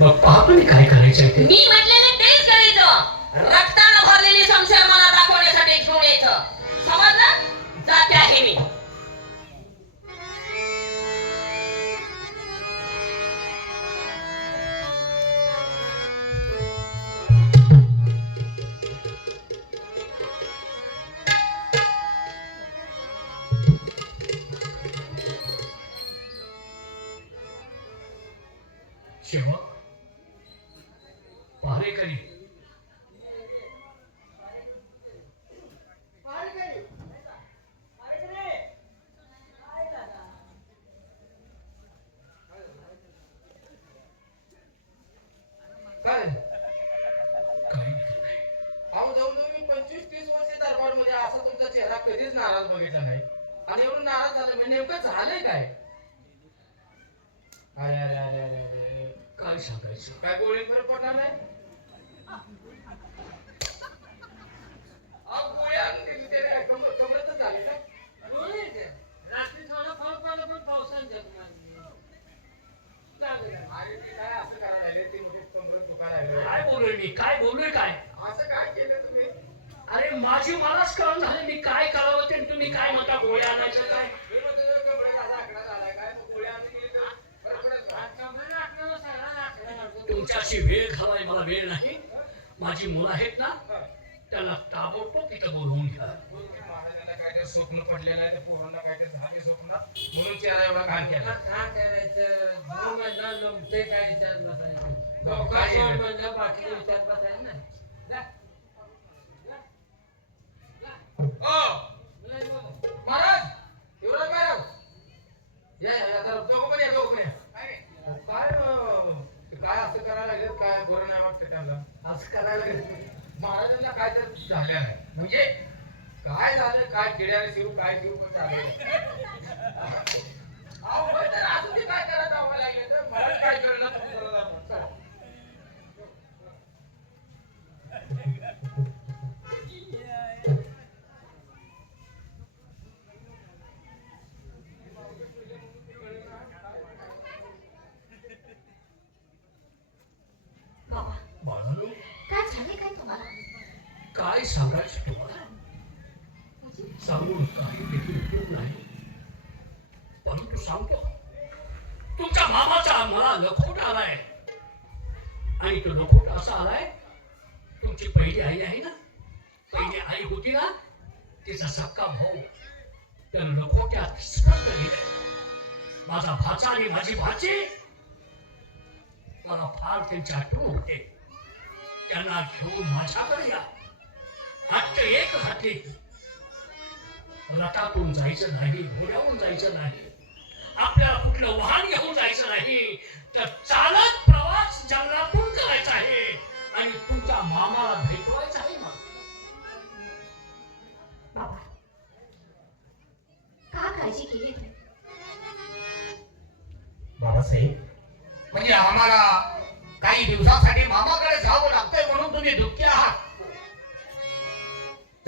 मग पाहतो काय करायचं आहे ते मी म्हटलेले पहारेकरी काय काही नाही. अहो जाऊन जाऊन मी पंचवीस तीस वर्ष दरबारमध्ये असा तुमचा चेहरा कधीच नाराज बघितला नाही आणि एवढं नाराज झालं म्हणजे नेमकं झालंय काय अरे अरे अरे अरे अरे काय सांगायचं काय गोळी फरक पडणार नाही अहो गोळी आणून दिली त्याने कमर कमरतच झाली का रात्री थोडं फरक पडलं पण पावसाने जगमारली. लागलं. अरे ते काय असं करायला लागले ते म्हणजे कमरत दुखायला लागले काय बोललोय मी काय बोललोय काय असं काय केलं तुम्ही माझी मलाच कळण झाले. मी काय करावं ते तुम्ही काय म्हणता गोळ्या आणायचं काय? काय. तुमच्याशी वेळ घालाय मला वेळ नाही. माझी मुलं आहेत ना हा. त्यांना ताबडतोब तिथं बोलवून घ्या. स्वप्न पडलेलं आहे पोरांना काहीतरी झाले स्वप्न म्हणून चेहरा एवढा घाण त्याला केला काय? करायचं म्हणलं काय विचार बसायचं हो, काय विचार बसायचं नाही जा. ओ लय महाराज या दोघं पण या दोघं पण या. काय काय असं करायला काय बरं नाही वाटतं त्यांना असं करायला महाराजांना काय तर झालं नाही म्हणजे काय झालं काय किड्याने शिरू काय शिरू पण झालं अहो काय करायला धावायला लागले तर. मला काय कळलं तुमचं जरा चला. बाबा बाळांनो काय झाले काय तुम्हाला काय सांगायचं तुम्हाला? सांगून काही देखील उपयोग नाही. परंतु सांगतो. तुमच्या मामाचा मला लखोट आलाय. आणि तो लखोट असा आलाय तुमची पहिली आई आहे ना? पहिली आई होती ना? तिचा सक्का भाऊ. त्यानं लखोट्यात स्पर्ध दिलाय. माझा भाचा आणि माझी भाची मला फार त्यांची आठवण होते. त्यांना घेऊन माझ्याकडे या. नाट्य एक घातली रथातून जायचं नाही घोड्यावरून जायचं नाही. आपल्याला कुठलं वाहन घेऊन जायचं नाही. तर चालत प्रवास जंगलातून करायचा आहे. आणि तुमच्या मामाला भेटवायचं आहे मग बाबा का काळजी केली तुम्ही? बाबासाहेब. म्हणजे आम्हाला काही दिवसासाठी मामाकडे जावं लागतंय म्हणून तुम्ही दुःखी आहात.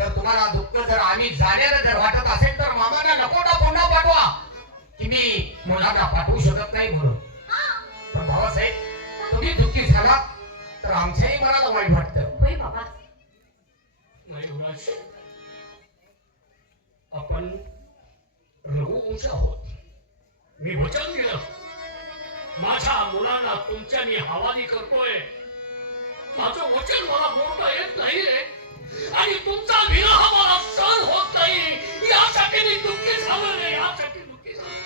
जर तुम्हाला दुःख जर आम्ही जाण्याला जर वाटत असेल तर मामांना नकोटा पुन्हा पाठवा. की मी मुलांना पाठवू शकत नाही म्हणून. पण बाबासाहेब तुम्ही दुःखी झालात तर आमच्याही मनाला वाईट वाटतं. आपण रघुवंश आहोत. मी वचन दिलं. माझ्या मुलांना तुमच्या मी हवाली करतोय. माझं वचन मला बोलता येत नाहीये. आणि तुमचा विरह मला सहन होत नाही. यासाठी मी दुःखी झालो नाही यासाठी दुःखी झालो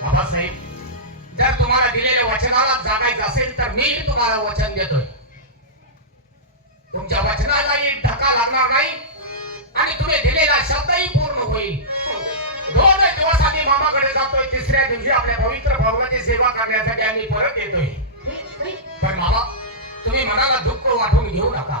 बाबासाहेब जर तुम्हाला दिलेल्या वचनाला जागायचं असेल तर मी तुम्हाला वचन देतोय. तुमच्या वचनालाही धक्का लागणार नाही आणि तुम्ही दिलेला शब्दही पूर्ण होईल. दोन दिवस आम्ही मामाकडे जातोय. तिसऱ्या दिवशी आपल्या पवित्र भावनाची सेवा करण्यासाठी आम्ही परत येतोय. पण मामा तुम्ही मनाला दुःख वाटून घेऊ नका.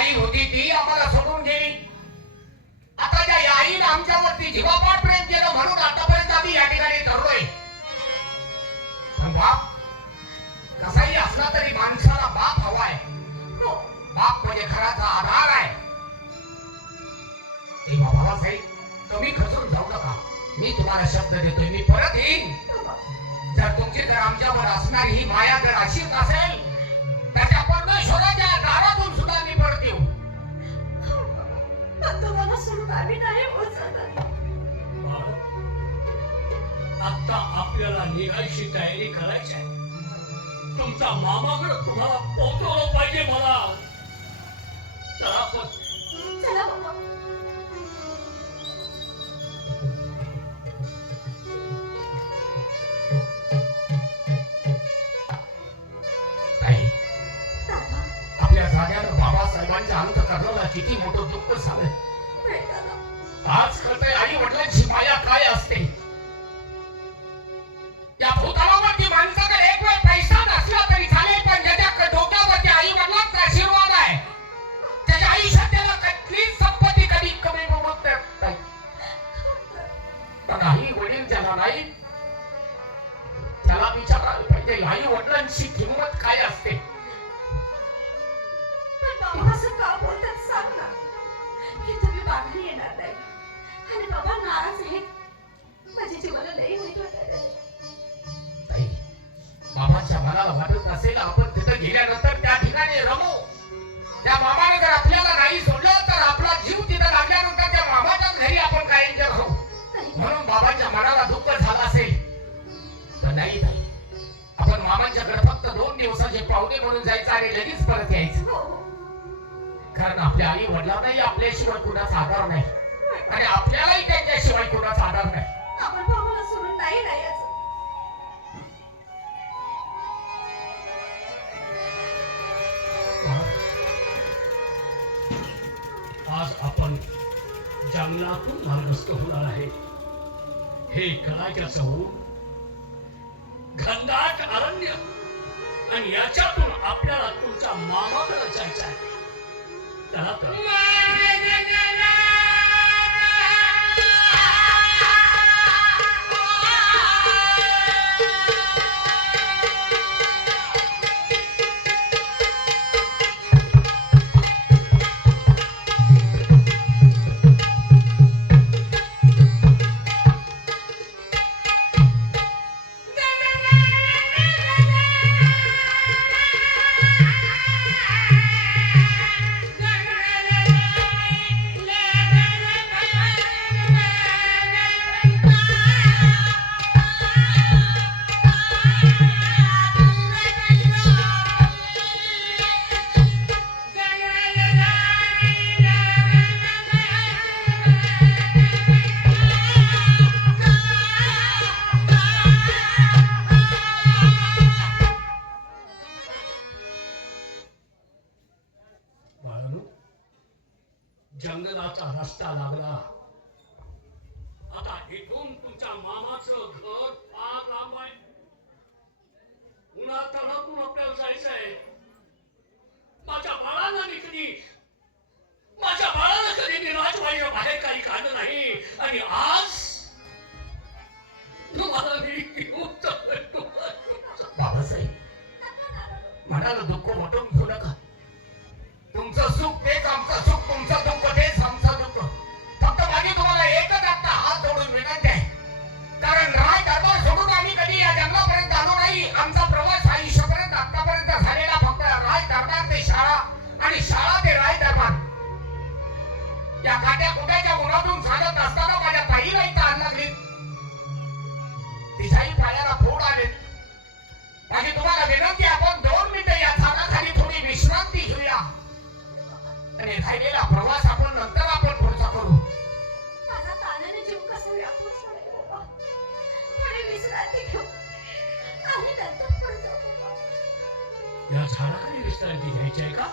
आई होती ती आम्हाला सोडून गेली. आता त्या आईने आमच्यावरती जीवापाठ प्रेम केलं म्हणून आतापर्यंत आम्ही या ठिकाणी तरुण बाप कसाही असला तरी माणसाला बाप हवाय हो, बाप म्हणजे खराचा आधार आहे. तेव्हा बाबासाहेब तुम्ही खचून जाऊ नका. मी तुम्हाला शब्द देतोय मी परत येईन. जर तुमची जर आमच्यावर असणारी ही माया जर अशीच असेल आम्ही नाही पोचत आता आपल्याला निघायची तयारी करायची आहे. तुमचा मामाकडे तुम्हाला पोहोचवलं पाहिजे मला. चला पण चला बाबा. नाही आपल्या जाण्यानं बाबासाहेबांच्या अंतकरणाला किती मोठं दुःख झालं नाही दादा आज खरं आई वडिलांची ठिकाणी रमू. त्या मामाने जर आपल्याला नाही सोडलं तर आपला जीव तिथं लागल्यानंतर त्या मामाच्याच घरी आपण राहू नाही म्हणून बाबांच्या मनाला दुःख झालं असेल तर नाही नाही आपण मामांच्याकडे फक्त दोन दिवसाचे पाहुणे म्हणून जायचं आणि लगेच परत यायचं. हो. कारण आपल्या आई वडिलांनाही आपल्याशिवाय कुणाचा आधार नाही. आणि आपल्यालाही त्यांच्याशिवाय कुणाचा आधार नाही. आपण सोडून नाही आज आपण जंगलातून मार्गस्थ होणार आहे. हे कलाच्याचं ऊन घनदाट अरण्य आणि याच्यातून आपल्याला तुमच्या मामाकडे जायचं आहे. त्याला तर. तुमच्या मामाचं घर फार लांब आहे उन्हात तणातून आपल्याला जायचंय माझ्या बाळाला मी कधी माझ्या बाळाला कधी मी राजवाड्या बाहेर काही काढलं नाही. आणि आज तुम्हाला मी बाबासाहेब म्हणाला दुःख मोठं घेऊ नका. तुमचं सुख तेच आमचं सुख तुमचं दुःख तेच आमचं दुःख. फक्त माझी तुम्हाला एकच आता हात जोडून विनंती कारण राय दरबार सोडून आम्ही कधी या जंगलापर्यंत आलो नाही. आमचा प्रवास आयुष्यापर्यंत आतापर्यंत झालेला फक्त राय दरबार ते शाळा आणि शाळा ते राय दरबार. या काट्या कुट्याच्या उन्हातून चालत असताना माझ्या ताईला इथं आणलं लागली तिच्याही पायाला फोड आले. आणि तुम्हाला विनंती आपण दोन मिनिटं या झाडाखाली थोडी विश्रांती घेऊया. आणि राहिलेला प्रवास आपण नंतर आपण या झाडाखाली विश्रांती घ्यायची आहे का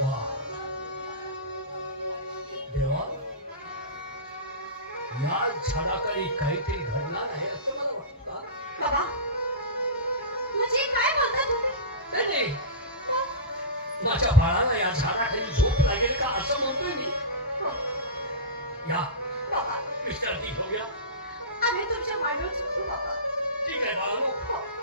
वा देवा या झाडाखाली काहीतरी घडणार आहे असं मला वाटतं बाबा म्हणजे काय बोलता तुम्ही नाही नाही माझ्या बाळाला या झाडाखाली झोप लागेल का असं म्हणतोय मी हो या बाबा विश्रांती घेऊया आम्ही तुमच्या ठीक आहे बाळानो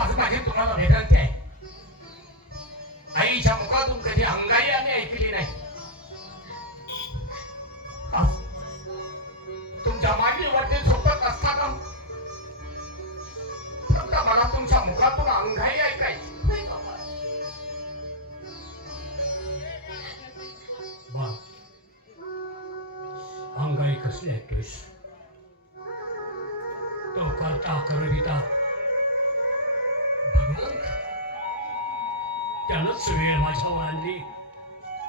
माझी तुम्हाला वेदांती आहे. आईच्या मुखातून कधी अंगाई आम्ही ऐकली नाही. तुमच्या मागील वडील सोबत असताना फक्त मला तुमच्या मुखातून अंगाई ऐकायची. अंगाई कसली ऐकतोयस तो करता करविता त्यानंच वेळ माझ्यावर आणली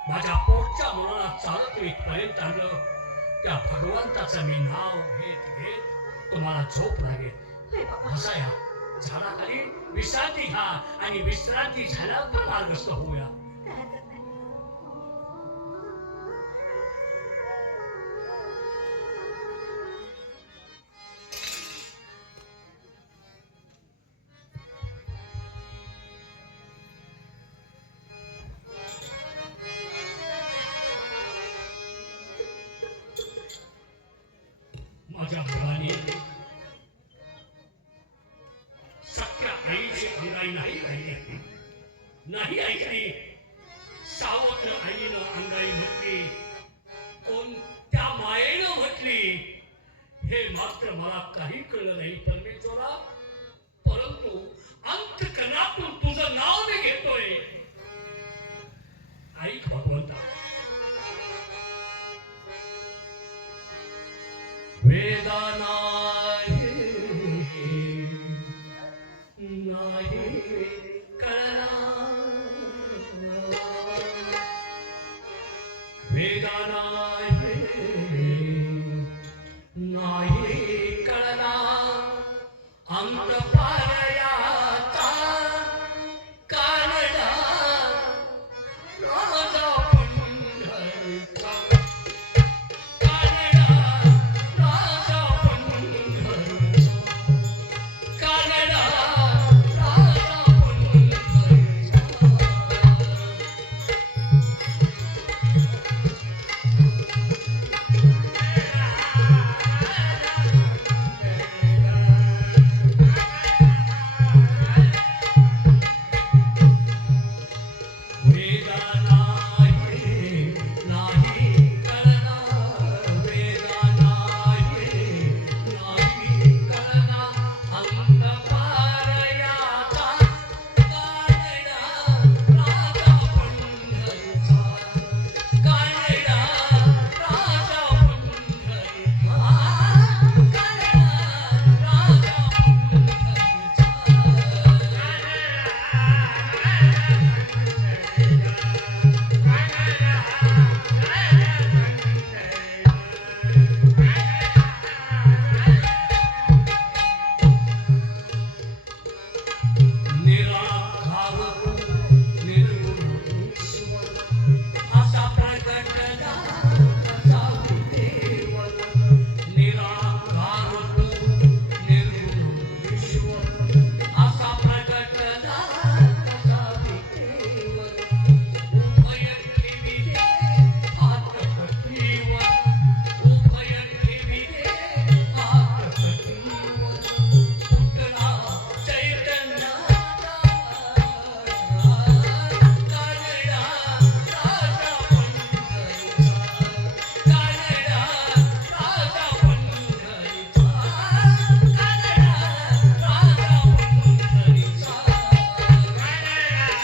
माझ्या पोटच्या मुलाला चालत मी इथपर्यंत आणलं त्या भगवंताचं मी नाव घेत घेत तुम्हाला झोप लागेल. होय बाबा. असा या झाडाखाली विश्रांती घ्या. आणि विश्रांती झाल्यावर मार्गस्थ होऊया. not the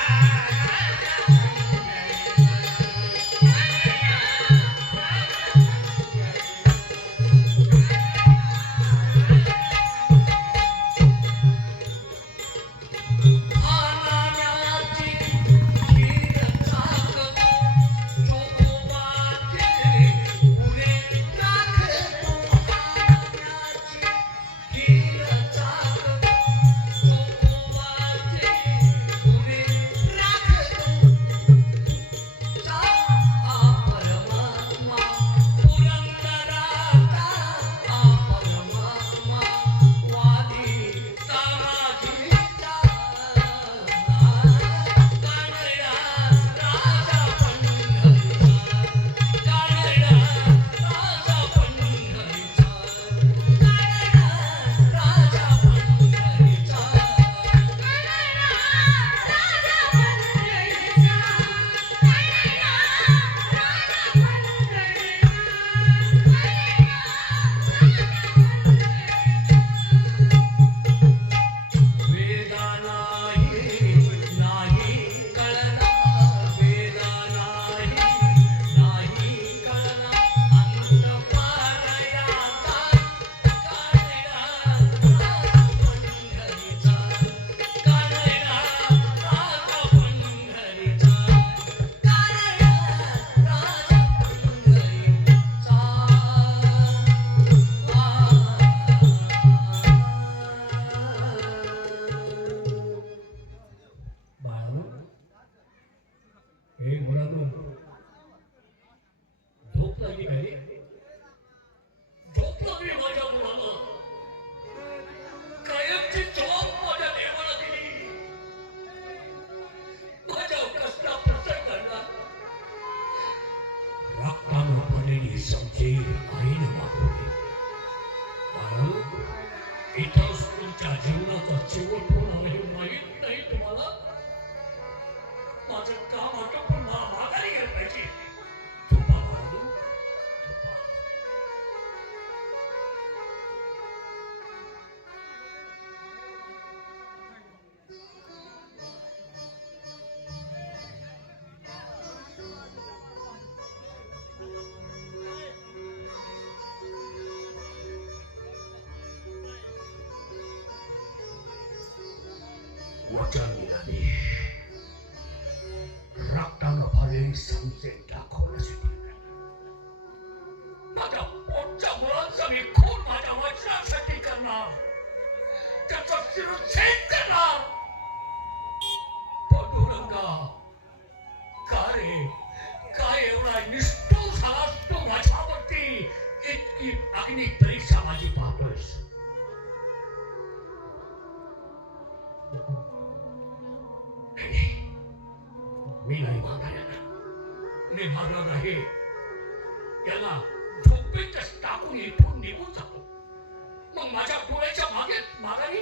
You. 正义的你。भागला आहे. त्याला झोपेतच टाकून इथून निघून जातो. मग माझ्या पोळ्याच्या मागे मारावी